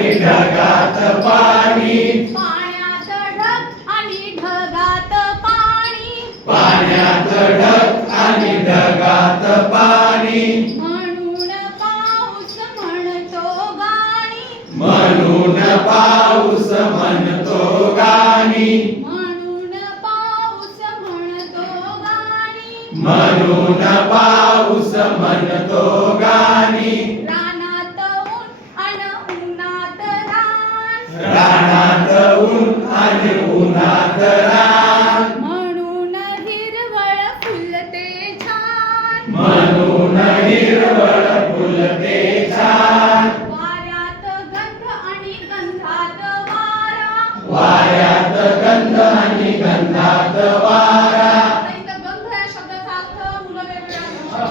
आणि ढगात पाणी पाण्यात ढग आणि ढगात पाणी पाण्यात ढग आणि ढगात पाणी म्हणून पाऊस म्हणतो गाणी म्हणून पाऊस म्हणतो गाणी म्हणून पाऊस म्हणतो गाणी म्हणून पाऊस म्हणतो गाणी रानात ऊन आणि उन्हात रान रानात ऊन आणि उन्हात रान म्हणून हिरवळ फुलते छान म्हणून हिरवळ फुलते छान वाऱ्यात गंध आणि गंधात वारा वाऱ्यात गंध आणि गंधात वारा आता इथं गंध या शब्दाचा अर्थ मुलं वेगवेगळ्या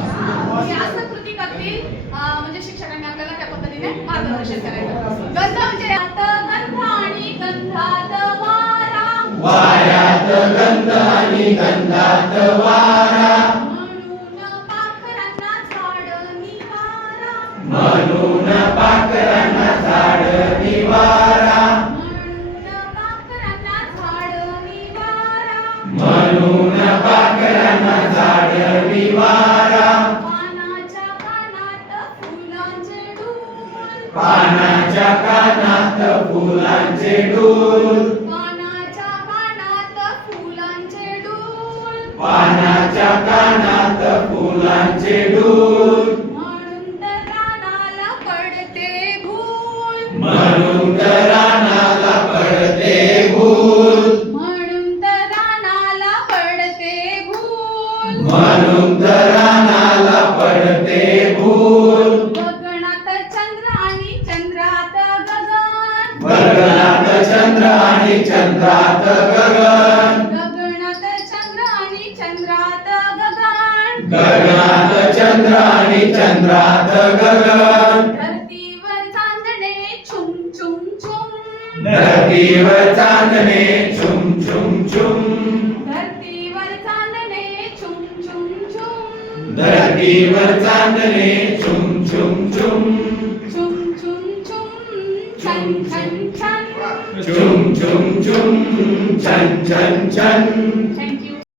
हे असं कृती करतील म्हणजे शिक्षकांनी आपल्याला त्या पद्धतीने मार्गदर्शन करायचं गंध म्हणजे आता गंध आणि गंधात वारा वाऱ्यात गंध आणि गंधात वारा म्हणून पाखरांना झाड निवारा म्हणून पाखरांना झाड निवारा म्हणून पाखरांना झाड निवारा म्हणून पाखरांना झाड निवारा पानाच्या कानात फुलांचे डूल पानाच्या कानात फुलांचे डूल पानाच्या कानात फुलांचे डूल पानाच्या कानात फुलांचे डूल म्हणून तर रानाला पडते भूल म्हणून तर रानाला पडते भूल म्हणून तर रानाला पडते भूल म्हणून तर रानाला पडते भूल गगनात चंद्र आणि चंद्रात गगन गगनात चंद्र आणि चंद्रात गगन गगनात चंद्र आणि चंद्रात गगन गगनात चंद्र आणि चंद्रात गगन धरतीवर चांदणे छुम छुम छुम धरतीवर चांदणे छुम छुम छुम धरतीवर चांदणे छुम छुम छुम धरतीवर चांदणे छुम छुम छुम छुम छुम छुम छन छन छन छुम छुम छुम छन छन छन